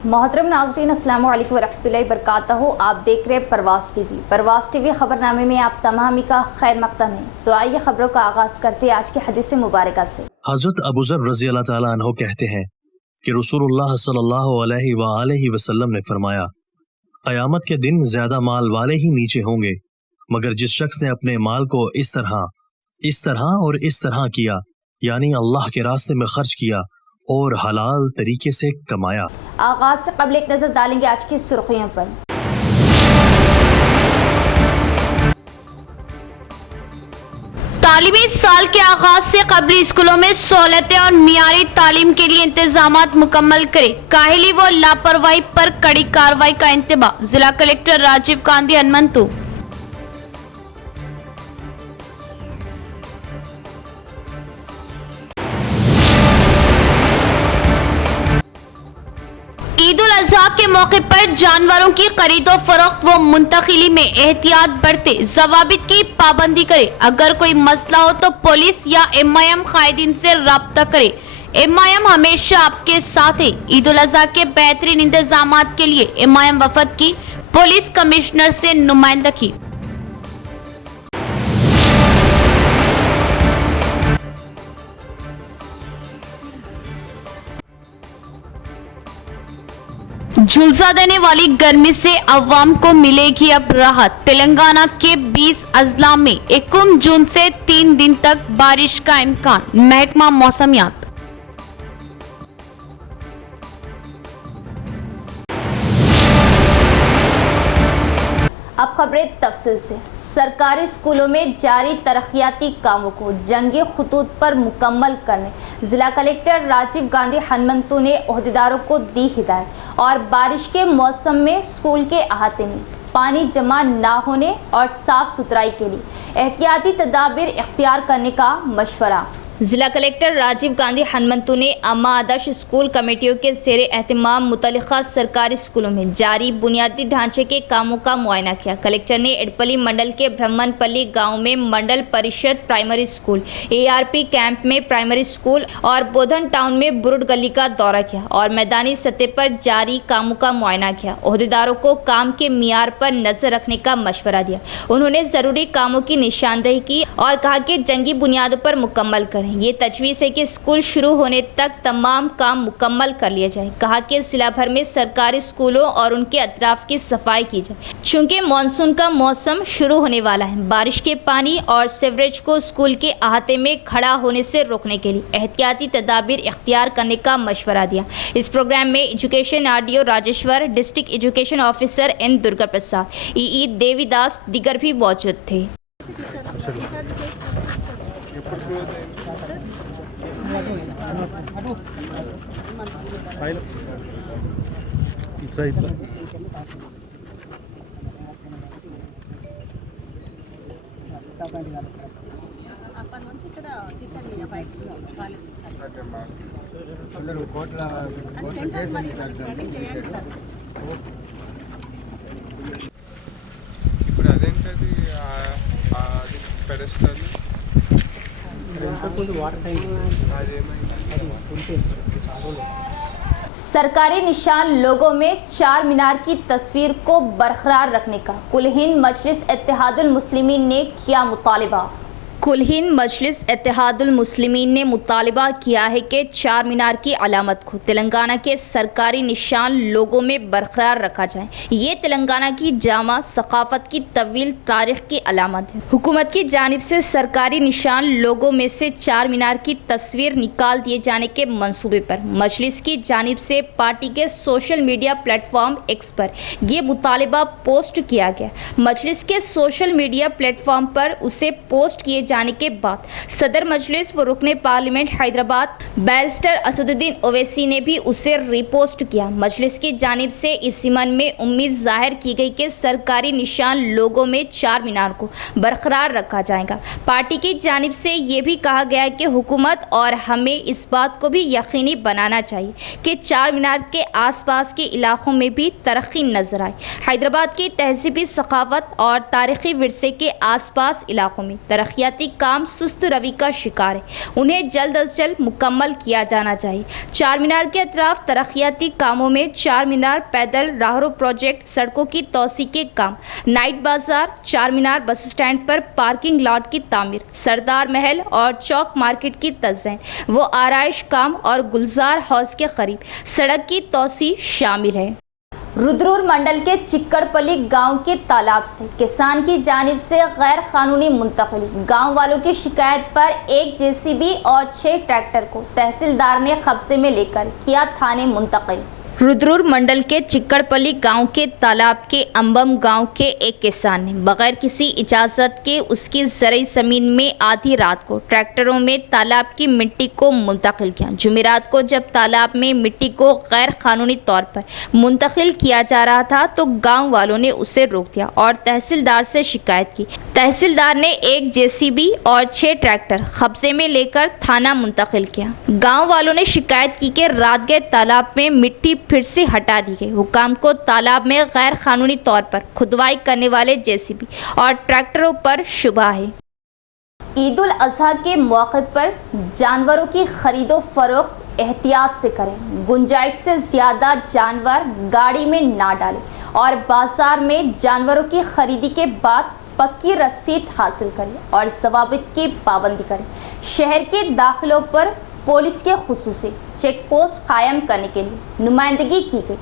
मोहतरम नाज़रीन, अस्सलाम वालेकुम वरहमतुल्लाहि वबरकातुहू। आप देख रहे हैं परवाज़ टीवी। परवाज़ टीवी खबरनामे में आप तमामी का खैर मक़दम है। तो आइए खबरों का आगाज़ करते हैं आज की हदीस मुबारक से। हज़रत अबू ज़र रज़ी अल्लाह ताला अन्हु कहते हैं कि रसूलुल्लाह सल्लल्लाहु अलैहि वसल्लम ने फरमाया, क़यामत के दिन ज्यादा माल वाले ही नीचे होंगे, मगर जिस शख्स ने अपने माल को इस तरह और इस तरह किया, यानी अल्लाह के रास्ते में खर्च किया और हलाल तरीके से कमाया। आगाज से कबल एक नजर डालेंगे आज की सुर्खियों पर। तालीमी साल के आगाज से कब्ली स्कूलों में सहूलतें और मियारी तालीम के लिए इंतजामात मुकम्मल करें। काहिली व लापरवाही पर कड़ी कार्रवाई का इंतबाह। जिला कलेक्टर राजीव गांधी हनुमंतु। ईद उल अजहा के मौके पर जानवरों की खरीदो फरोख्त व मुंतकिली में एहतियात बरते, जवाबित की पाबंदी करे। अगर कोई मसला हो तो पुलिस या MIM कायदीन से राब्ता करे। MIM हमेशा आपके साथ है। ईद उल अजहा के बेहतरीन इंतजामात के लिए MIM वफद की पुलिस कमिश्नर से नुमाइंदगी। झुलसा देने वाली गर्मी से अवाम को मिलेगी अब राहत। तेलंगाना के 20 अजला में 21 जून से 3 दिन तक बारिश का इम्कान। महकमा मौसमियात। अब खबरें तफसील से। सरकारी स्कूलों में जारी तरक्याती कामों को जंगी खतूत पर मुकम्मल करने जिला कलेक्टर राजीव गांधी हनुमंतु ने ओहदेदारों को दी हिदायत और बारिश के मौसम में स्कूल के अहाते में पानी जमा ना होने और साफ सुथराई के लिए एहतियाती तदाबीर इख्तियार करने का मशवरा। जिला कलेक्टर राजीव गांधी हनुमंतु ने अम्मा आदर्श स्कूल कमेटियों के ज़ेरे एहतमाम मुतल्लिक़ा सरकारी स्कूलों में जारी बुनियादी ढांचे के कामों का मुआयना किया। कलेक्टर ने एडपली मंडल के ब्रह्मनपल्ली गांव में मंडल परिषद प्राइमरी स्कूल, ARP कैंप में प्राइमरी स्कूल और बोधन टाउन में बुरुड गली का दौरा किया और मैदानी सतह पर जारी कामों का मुआयना किया। ओहदेदारों को काम के मियार पर नजर रखने का मशवरा दिया। उन्होंने ज़रूरी कामों की निशानदेही की और कहा कि जंगी बुनियादों पर मुकम्मल करें। ये तजवीज़ है कि स्कूल शुरू होने तक तमाम काम मुकम्मल कर लिया जाए। कहा कि जिला भर में सरकारी स्कूलों और उनके अतराफ की सफाई की जाए। चूँकि मानसून का मौसम शुरू होने वाला है, बारिश के पानी और सीवरेज को स्कूल के अहाते में खड़ा होने से रोकने के लिए एहतियाती तदाबीर इख्तियार करने का मशवरा दिया। इस प्रोग्राम में education RDO Rajeshwar, district education officer N Durga Prasad, EE Devidas दीगर भी मौजूद थे। ఇప్పుడు అదేంటది పెడస్టల్ सरकारी निशान लोगों में चार मीनार की तस्वीर को बरकरार रखने का कुल हिंद मजलिस इत्तेहादुल मुस्लिमीन ने किया मुतालिबा। कुल हिंद मजलिस इत्तेहादुल मुस्लिमीन ने मुतालिबा किया है कि चार मीनार की अलामत को तेलंगाना के सरकारी निशान लोगों में बरकरार रखा जाए। ये तेलंगाना की जामा सकाफत की तवील तारीख की अलामत है। हुकूमत की जानिब से सरकारी निशान लोगों में से चार मीनार की तस्वीर निकाल दिए जाने के मंसूबे पर मजलिस की जानिब से पार्टी के सोशल मीडिया प्लेटफॉर्म X पर यह मुतालिबा पोस्ट किया गया। मजलिस के सोशल मीडिया प्लेटफॉर्म पर उसे पोस्ट किए जाने के बाद सदर मजलिस व रुकने पार्लियामेंट हैदराबाद बैरिस्टर असदुद्दीन ओवैसी ने भी उसे रिपोस्ट किया। मजलिस की जानिब से इस ज़िमन में उम्मीद जाहिर की गई कि सरकारी निशान लोगों में चार मीनार को बरकरार रखा जाएगा। पार्टी की जानिब से ये भी कहा गया है कि हुकूमत और हमें इस बात को भी यकीनी बनाना चाहिए कि चार मीनार के आसपास के इलाकों में भी तरक्की नजर आए। हैदराबाद की तहजीबी सखावत और तारीखी विरसे के आसपास इलाकों में तरक्याती तरक्याती काम सुस्त रवि का शिकार है। उन्हें जल्द अज जल्द मुकम्मल किया जाना चाहिए। चार मीनार के अतराफ तरक्याती कामों में चार मीनार पैदल राहरो प्रोजेक्ट, सड़कों की तोसी के काम, नाइट बाजार, चार मीनार बस स्टैंड पर पार्किंग लॉट की तामीर, सरदार महल और चौक मार्केट की तज़्ज़ीन, वो आराइश काम और गुलजार हाउस के करीब सड़क की तोसी शामिल है। रुद्रपुर मंडल के चिक्कड़पल्ली गांव के तालाब से किसान की जानिब से गैर कानूनी मुंतकिली। गांव वालों की शिकायत पर एक जेसीबी और 6 ट्रैक्टर को तहसीलदार ने कब्जे में लेकर किया थाने मुंतकिल। रुद्रपुर मंडल के चिक्कड़पल्ली गांव के तालाब के अंबम गांव के एक किसान ने बगैर किसी इजाज़त के उसकी ज़रई ज़मीन में आधी रात को ट्रैक्टरों में तालाब की मिट्टी को मुंतकिल किया। जुमेरात को जब तालाब में मिट्टी को गैर कानूनी तौर पर मुंतकिल किया जा रहा था तो गांव वालों ने उसे रोक दिया और तहसीलदार से शिकायत की। तहसीलदार ने एक जेसीबी और 6 ट्रैक्टर कब्जे में लेकर थाना मुंतकिल किया। गाँव वालों ने शिकायत की कि रात गए तालाब में मिट्टी फिर से हटा दी गई। हुकाम को तालाब में गैर कानूनी तौर पर खुदवाई करने वाले जेसीबी और ट्रैक्टरों पर शुबा है। ईद उल अजहा के मौके पर जानवरों की खरीदो फरोख्त एहतियात से करें। गुंजाइश से ज़्यादा जानवर गाड़ी में ना डालें और बाजार में जानवरों की खरीदी के बाद पक्की रसीद हासिल करें और ज़वाबित की पाबंदी करें। शहर के दाखिलों पर पुलिस के खुसूसी चेक पोस्ट कायम करने के लिए नुमाइंदगी की गई।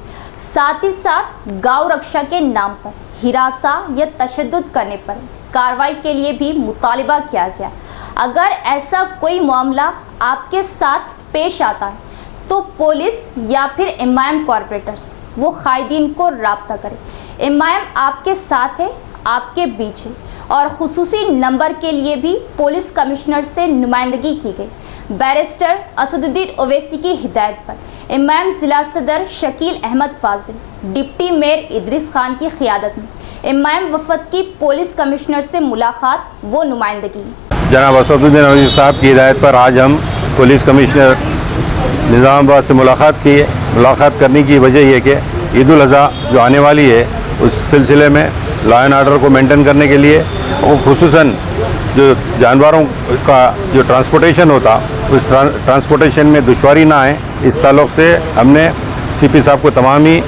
साथ ही साथ गौ रक्षा के नाम पर हिरासा या तशद्दुद करने पर कार्रवाई के लिए भी मुतालिबा किया गया। अगर ऐसा कोई मामला आपके साथ पेश आता है तो पुलिस या फिर एमआईएम कॉर्पोरेटर्स वो कायदीन को राब्ता करें। एमआईएम आपके साथ है, आपके बीच है और खुसूसी नंबर के लिए भी पुलिस कमिश्नर से नुमाइंदगी की गई। बैरिस्टर असदुद्दीन ओवैसी की हिदायत पर एमआईएम जिला सदर शकील अहमद फाजिल, डिप्टी मेयर इदरीस खान की क़ियादत में एमआईएम वफद की पुलिस कमिश्नर से मुलाकात व नुमाइंदगी। जनाब असदुद्दीन ओवैसी साहब की हिदायत पर आज हम पुलिस कमिश्नर निज़ामाबाद से मुलाकात की है। मुलाकात करने की वजह यह कि ईद उल अज़हा जो आने वाली है उस सिलसिले में लॉ एंड ऑर्डर को मेंटेन करने के लिए और खुसूसन जो जानवरों का जो ट्रांसपोर्टेशन होता उस ट्रांसपोर्टेशन में दुश्वारी ना आए, इस ताल्लुक़ से हमने सीपी साहब को तमाम ही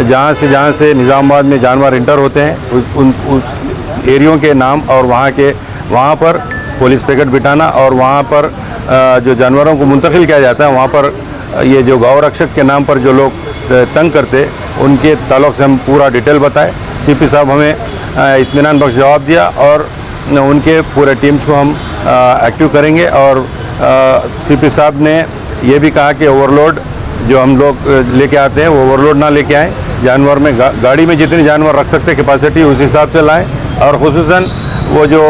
जहाँ से निज़ामाबाद में जानवर इंटर होते हैं उस एरियों के नाम और वहाँ पर पुलिस पिकेट बिठाना और वहाँ पर जो जानवरों को मुंतकिल किया जाता है वहाँ पर ये जो गौ रक्षक के नाम पर जो लोग तंग करते उनके ताल्लुक़ से हम पूरा डिटेल बताए। सीपी साहब हमें इत्मीनान बख्श जवाब दिया और उनके पूरे टीम्स को हम एक्टिव करेंगे और सीपी साहब ने ये भी कहा कि ओवरलोड जो हम लोग लेके आते हैं वो ओवरलोड ना लेके आएँ। जानवर में गाड़ी में जितने जानवर रख सकते कैपेसिटी उस हिसाब से लाएँ और खुसूसन वो जो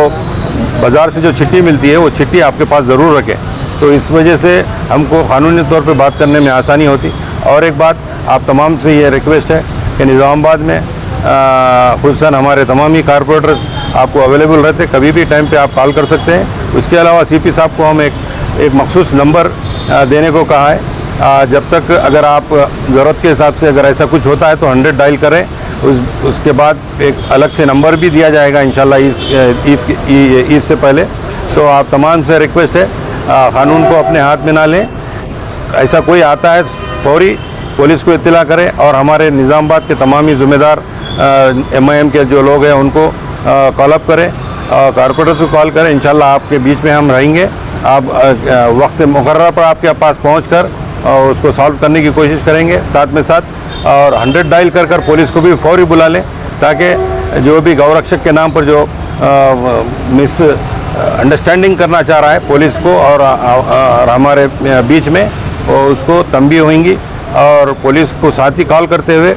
बाज़ार से जो चिट्ठी मिलती है वो चिट्ठी आपके पास ज़रूर रखें। तो इस वजह से हमको क़ानूनी तौर पे बात करने में आसानी होती। और एक बात आप तमाम से ये रिक्वेस्ट है कि निज़ामाबाद में खुसूसन हमारे तमाम ही कारपोरेटर्स आपको अवेलेबल रहते, कभी भी टाइम पे आप कॉल कर सकते हैं। उसके अलावा सीपी साहब को हम एक मखसूस नंबर देने को कहा है। जब तक अगर आप ज़रूरत के हिसाब से अगर ऐसा कुछ होता है तो 100 डायल करें। उसके बाद एक अलग से नंबर भी दिया जाएगा इंशाल्लाह ईद से पहले। तो आप तमाम से रिक्वेस्ट है क़ानून को अपने हाथ में ना लें। ऐसा कोई आता है फौरी पुलिस को इत्तला करें और हमारे निज़ामाबाद के तमाम ही ज़िम्मेदार एमआईएम के जो लोग हैं उनको कॉल अप करें, कारपोरेटर्स को कॉल करें। इंशाल्लाह आपके बीच में हम रहेंगे। आप वक्त मुकर्रर पर आपके पास पहुंचकर उसको सॉल्व करने की कोशिश करेंगे। साथ में साथ और 100 डायल कर पुलिस को भी फौरी बुला लें ताकि जो भी गौरक्षक के नाम पर जो मिस अंडरस्टैंडिंग करना चाह रहा है पुलिस को और हमारे बीच में उसको तंबीह होंगी। और पुलिस को साथ ही कॉल करते हुए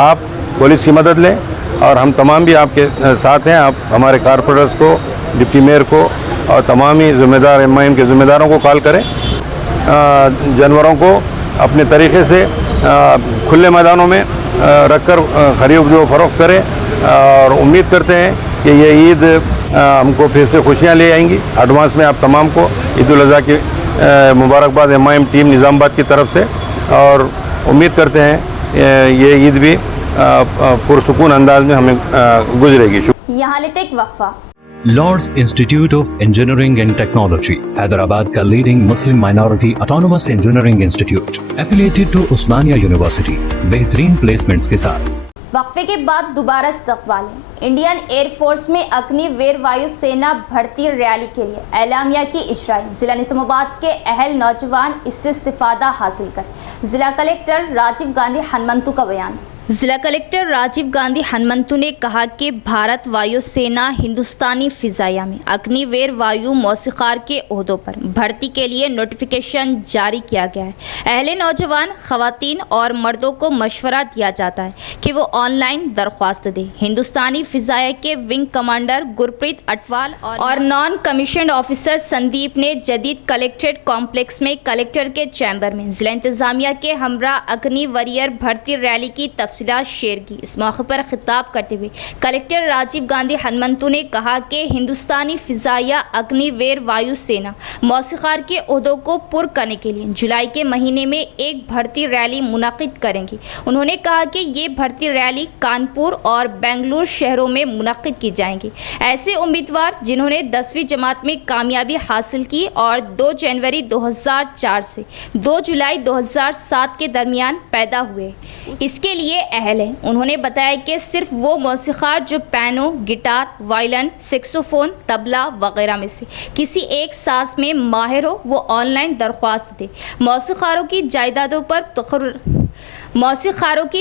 आप पुलिस की मदद लें और हम तमाम भी आपके साथ हैं। आप हमारे कारपोरेटर्स को, डिप्टी मेयर को और तमाम ही ज़िम्मेदार एमआईएम के ज़िम्मेदारों को कॉल करें। जानवरों को अपने तरीक़े से खुले मैदानों में रखकर खरीद जो फ़रोख्त करें और उम्मीद करते हैं कि ये ईद हमको फिर से खुशियाँ ले आएंगी। एडवांस में आप तमाम को ईद उल अज़हा की मुबारकबाद एमआईएम टीम निज़ामाबाद की तरफ से और उम्मीद करते हैं ये ईद भी पुरसुकून अंदाज में हमें गुजरेगी। यहाँ लेते एक वक्फा। Lords Institute of Engineering and Technology, Hyderabad का leading Muslim minority autonomous engineering institute, affiliated to Osmania university, बेहतरीन प्लेसमेंट्स के साथ। वक्फे के बाद दोबारा इस्तकबाल है। इंडियन एयरफोर्स में अग्निवीर वायु सेना भर्ती रैली के लिए एलामिया की इजराई। जिला निजामाबाद के अहल नौजवान इससे इस्तिफादा हासिल कर। जिला कलेक्टर राजीव गांधी हनुमंतु का बयान। जिला कलेक्टर राजीव गांधी हनुमंतु ने कहा कि भारत वायु सेना हिंदुस्तानी फिजाइया में अग्निवीर वायु मौसीकार के ओहदों पर भर्ती के लिए नोटिफिकेशन जारी किया गया है। अहले नौजवान खवातीन और मर्दों को मशवरा दिया जाता है कि वो ऑनलाइन दरख्वास्त दें। हिंदुस्तानी फिजाइया के विंग कमांडर गुरप्रीत अटवाल और नॉन कमीशन्ड ऑफिसर संदीप ने जदीद कलेक्ट्रेट कॉम्प्लेक्स में कलेक्टर के चैम्बर में जिला इंतजामिया के हमरा अग्नि वरियर भर्ती रैली की तफसीलात शेयर की। इस मौके पर खिताब करते हुए कलेक्टर राजीव गांधी हनुमंतु ने कहा कि हिंदुस्तानी फिजाइया अग्निवीर वायु सेना मौसीकार के ओहदों को पुर करने के लिए जुलाई के महीने में एक भर्ती रैली मुनक़िद करेंगी। उन्होंने कहा कि ये भर्ती रैली कानपुर और बेंगलुरु शहरों में मुनक़िद की जाएंगी। ऐसे उम्मीदवार जिन्होंने 10वीं जमात में कामयाबी हासिल की और 2 जनवरी 2004 से 2 जुलाई 2007 के दरमियान पैदा हुए, इसके लिए अहल है। उन्होंने बताया कि सिर्फ वो मौसीकार जो pano, guitar, violin, saxophone, tabla वगैरह में से किसी एक साज में माहिर हो वो ऑनलाइन दरख्वास्त दे। मौसीकारों की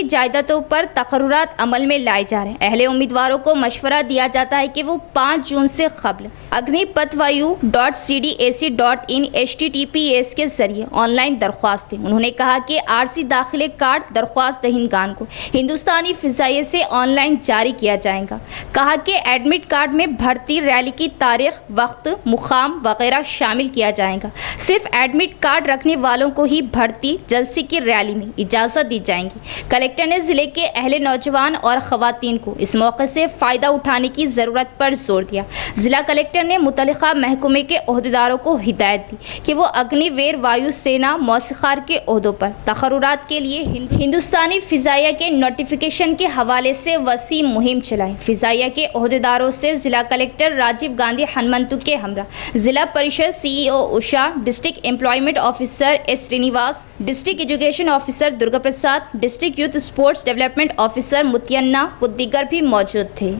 जायदादों पर तकर्रुरात अमल में लाए जा रहे हैं। अहले उम्मीदवारों को मशवरा दिया जाता है कि वो 5 जून से कबल अग्निपथवायु.cdac.in HTTPS के जरिए ऑनलाइन दरख्वास्त दें। उन्होंने कहा कि आरसी दाखिले कार्ड दरख्वास्त दहिंदगान को हिंदुस्तानी फिजाइये से ऑनलाइन जारी किया जाएगा। कहा कि एडमिट कार्ड में भर्ती रैली की तारीख, वक्त, मुकाम वगैरह शामिल किया जाएगा। सिर्फ एडमिट कार्ड रखने वालों को ही भर्ती जलसे की रैली में इजाज़त दी जाएंगी। कलेक्टर ने जिले के अहले नौजवान और खवातीन को इस मौके से फ़ायदा उठाने की ज़रूरत पर जोर दिया। जिला कलेक्टर ने मुतल्लिका महकमे के ओहदेदारों को हिदायत दी कि वो अग्निवीर वायु सेना मौसीकार के ओहदों पर तकर्रुरात के लिए हिंदुस्तानी फिजाइया के नोटिफिकेशन के हवाले से वसी मुहिम चलाएं। फिजाइया के ओहदेदारों से जिला कलेक्टर राजीव गांधी हनुमंतु के हमरा Zila Parishad CEO Usha, district employment officer S Srinivas, district education officer Durga Prasad, district youth sports development officer Mutyanna व दीगर भी मौजूद थे।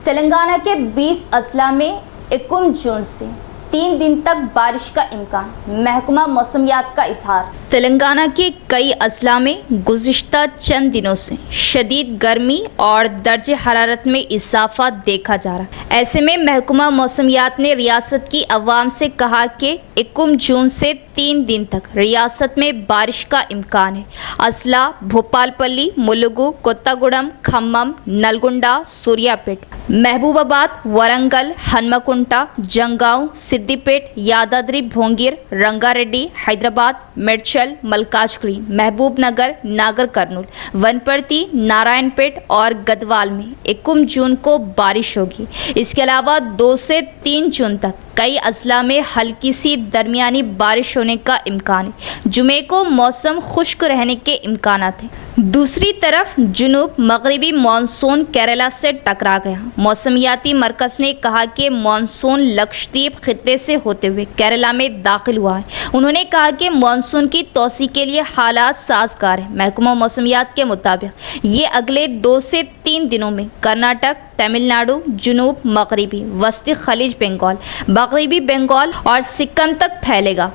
तेलंगाना के 20 अजला में 21 जून से 3 दिन तक बारिश का इम्कान, महकमा मौसमियात का इजहार। तेलंगाना के कई अजला में गुज़िश्ता चंद दिनों से शदीद गर्मी और दर्जे हरारत में इजाफा देखा जा रहा है। ऐसे में महकमा मौसमियात ने रियासत की अवाम से कहा कि 21 जून से 3 दिन तक रियासत में बारिश का इम्कान है। असला, भोपालपल्ली, मुलुगु, कोत्तागुडम, खम्मम, नलगुंडा, सूर्यापेट, महबूबाबाद, वरंगल, हनुमकुंटा, जंगांव, सिद्दीपेट, यादाद्री भोंगिर, रंगारेड्डी, हैदराबाद, मेडचल, मलकाजगिरी, महबूब नगर, नागर कर्नूल, वनपर्ती, नारायणपेट और गदवाल में 21 जून को बारिश होगी। इसके अलावा 2 से 3 जून तक कई अजला में हल्की सी दरमियानी बारिश होने का इम्कान है। जुमे को मौसम खुश्क रहने के इम्कानात हैं। दूसरी तरफ जुनूब मगरिबी मानसून केरला से टकरा गया। मौसमियाती मरकज़ ने कहा कि मानसून लक्षद्वीप खित्ते से होते हुए केरला में दाखिल हुआ है। उन्होंने कहा कि मानसून की तोसी के लिए हालात साजगार हैं। महकमा मौसमियात के मुताबिक ये अगले 2 से 3 दिनों में कर्नाटक, तमिलनाडु, जुनूब मगरिबी, वस्ती खलीज बंगाल, मगरिबी बंगाल और सिक्किम तक फैलेगा।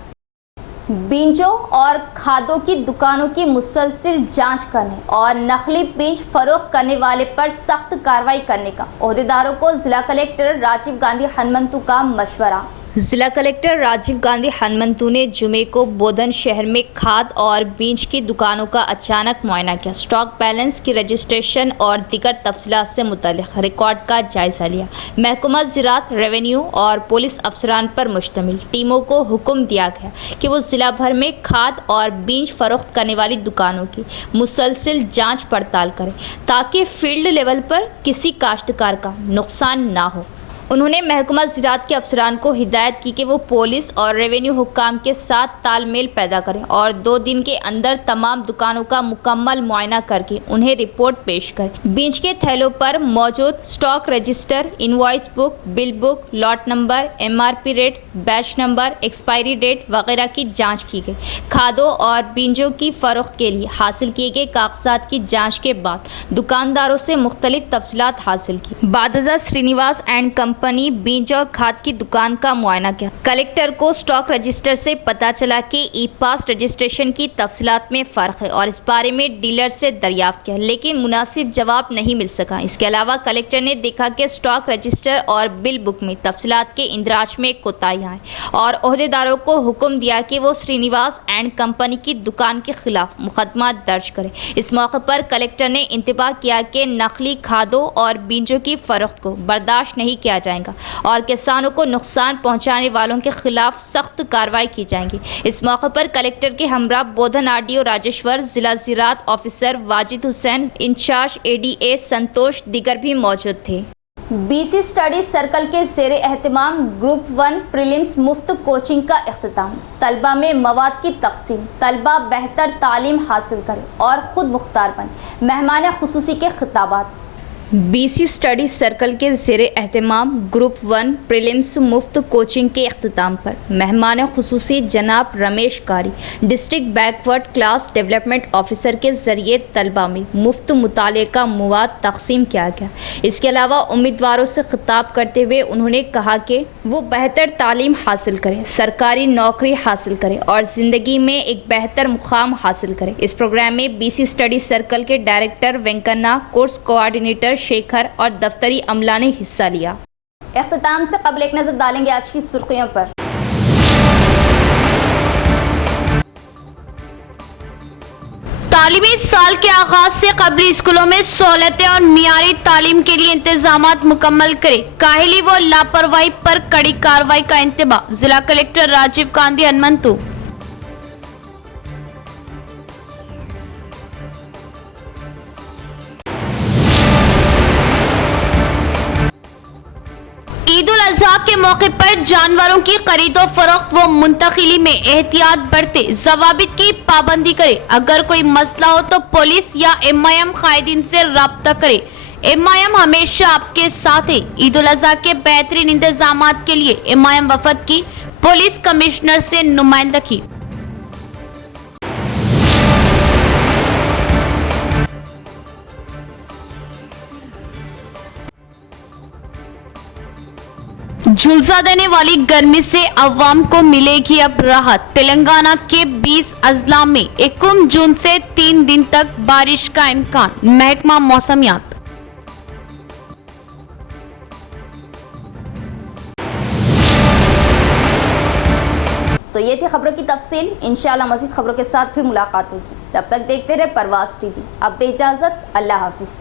बीजों और खादों की दुकानों की मुसलसिल जांच करने और नकली बीज फरोख्त करने वाले पर सख्त कार्रवाई करने का ओहदेदारों को जिला कलेक्टर राजीव गांधी हनुमंतु का मशवरा। जिला कलेक्टर राजीव गांधी हनुमंतु ने जुमे को बोधन शहर में खाद और बीज की दुकानों का अचानक मुआयना किया। स्टॉक बैलेंस की रजिस्ट्रेशन और दीगर तफसीलात से मुतल्लिक रिकॉर्ड का जायजा लिया। महकमा ज़राअत, रेवेन्यू और पुलिस अफसरान पर मुश्तमिल टीमों को हुक्म दिया गया कि वो ज़िला भर में खाद और बीज फरोख्त करने वाली दुकानों की मुसलसिल जाँच पड़ताल करें ताकि फील्ड लेवल पर किसी काश्तकार का नुकसान ना हो। उन्होंने महकमा ज़राअत के अफसरान को हिदायत की कि वो पुलिस और रेवेन्यू हुक्काम के साथ तालमेल पैदा करें और 2 दिन के अंदर तमाम दुकानों का मुकम्मल मुआयना करके उन्हें रिपोर्ट पेश करें। बीज के थैलों पर मौजूद stock register, invoice book, bill book, lot number, MRP rate, batch number, expiry date वगैरह की जाँच की गई। खादों और बीजों की फ़रोख्त के लिए हासिल किए गए कागजात की जाँच के बाद दुकानदारों से मुख्तलिफ तफसीलात हासिल की। बादशाह श्रीनिवास एंड कंपनी बीज और खाद की दुकान का मुआयना किया। कलेक्टर को स्टॉक रजिस्टर से पता चला कि ई पास रजिस्ट्रेशन की तफसीलात में फ़र्क है और इस बारे में डीलर से दरियाफ्त किया, लेकिन मुनासिब जवाब नहीं मिल सका। इसके अलावा कलेक्टर ने देखा कि स्टॉक रजिस्टर और बिल बुक में तफसीलात के इंदराज में कोताहियां हैं और ओहदेदारों को हुक्म दिया कि वो श्रीनिवास एंड कंपनी की दुकान के खिलाफ मुकदमा दर्ज करें। इस मौके पर कलेक्टर ने इंतबाह किया कि नकली खादों और बीजों की फ़रोख्त को बर्दाश्त नहीं किया जाएगा और किसानों को नुकसान पहुंचाने वालों के खिलाफ सख्त कार्रवाई की जाएगी। इस मौके पर कलेक्टर के हमरा बोधन RDO राजेश्वर, जिला ज़राअत officer Wajid Hussain, in charge ADA Santosh दीगर भी मौजूद थे। BC स्टडी सर्कल के ज़ेरे एहतमाम ग्रुप 1 प्रीलिम्स मुफ्त कोचिंग का इख्तिताम। तलबा में मवाद की तकसीम, तलबा बेहतर तालीम हासिल करें और ख़ुद मुख्तार बने। मेहमान खुसूसी के खिताबात। BC स्टडी सर्कल के ज़ेरे एहतमाम ग्रुप 1 प्रीलिम्स मुफ्त कोचिंग के इख्तिताम पर मेहमान खुसूसी जनाब रमेश कारी, district backward class development officer के ज़रिए तलबा में मुफ्त मुताले का मवाद तकसीम किया गया। इसके अलावा उम्मीदवारों से खिताब करते हुए उन्होंने कहा कि वो बेहतर तालीम हासिल करें, सरकारी नौकरी हासिल करें और ज़िंदगी में एक बेहतर मुकाम हासिल करें। इस प्रोग्राम में BC स्टडी सर्कल के director Venkanna, course coordinator Shekhar और दफ्तरी अमला ने हिस्सा लिया। इख्तिताम से कबल एक नजर डालेंगे आज की सुर्खियों पर। तालीमी साल के आगाज से कबली स्कूलों में सहूलतें और मियारी तालीम के लिए इंतजामात मुकम्मल करें। काहिली व लापरवाही पर कड़ी कार्रवाई का इंतबाह। जिला कलेक्टर राजीव गांधी हनुमंतु। ईद उल अजहा के मौके पर जानवरों की खरीदो फरोख्त व मुंतकिली में एहतियात बरते, जवाबित की पाबंदी करे। अगर कोई मसला हो तो पुलिस या MIM कायदीन से राब्ता करे। MIM हमेशा आपके साथ है। ईद उल अजहा के बेहतरीन इंतजामात के लिए MIM वफद की पुलिस कमिश्नर से नुमाइंदगी। झुलसा देने वाली गर्मी से अवाम को मिलेगी अब राहत। तेलंगाना के 20 अजला में 21 जून से 3 दिन तक बारिश का इम्कान। महकमा मौसमियात। तो ये थी खबरों की तफसील। इंशाल्लाह मज़ीद खबरों के साथ फिर मुलाकात होगी। तब तक देखते रहे परवाज़ TV। अब दे इजाज़त, अल्लाह हाफिज़।